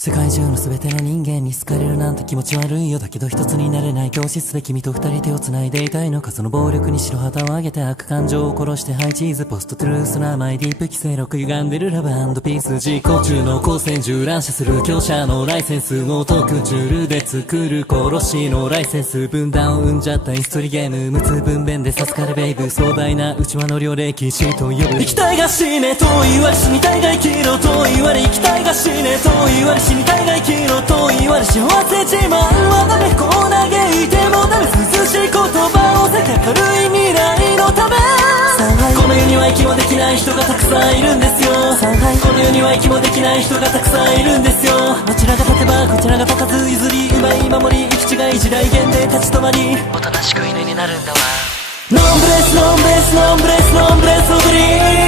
世界中の全ての人間に好かれるなんて気持ち悪いよだけど一つになれない教師すべ君と二人手を繋いでいたいのかその暴力に白旗を上げて悪感情を殺してハイチーズポストトゥルースのマイディープ規制録歪んでるラブピース自己中の光線銃乱射する強者のライセンスを解くジュールで作る殺しのライセンス分断を生んじゃったインストリゲーム無痛分娩で授かるベイブ壮大な内輪の両歴史と呼ぶ生きたいが死ねと言われ死にたいが生きろと言われ生きたいが死ねと言われ死にみたい生きろと言われ幸せ自慢はダメこう嘆いてもダメ涼しい言葉をせて明るい未来のため。この世には息もできない人がたくさんいるんですよ。この世には息もできない人がたくさんいるんですよ。どちらが立てばこちらが立たず譲りうまい守り行き違い時代限定立ち止まり。おとなしく犬になるんだわ。ノンブレスノンブレスノンブレスノンブレスオ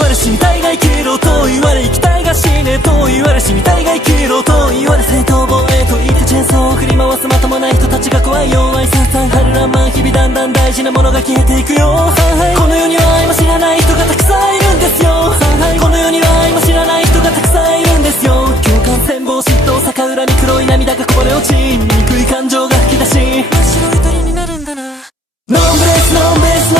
言われ死にたいが生きろと言われ生きたいが死ねと言われ死にたいが生きろと言われ正当防衛と言ってチェーンソーを振り回すまともない人たちが怖い弱いさんさん春らんまん日々だんだん大事なものが消えていくよ、はい、この世には今知らない人がたくさんいるんですよ、はい、この世には今知らない人がたくさんいるんですよ。共感戦望嫉妬逆恨み黒い涙がこぼれ落ち醜い感情が吹き出し。真っ白い鳥になるんだな。ノンブレスノンブレスノ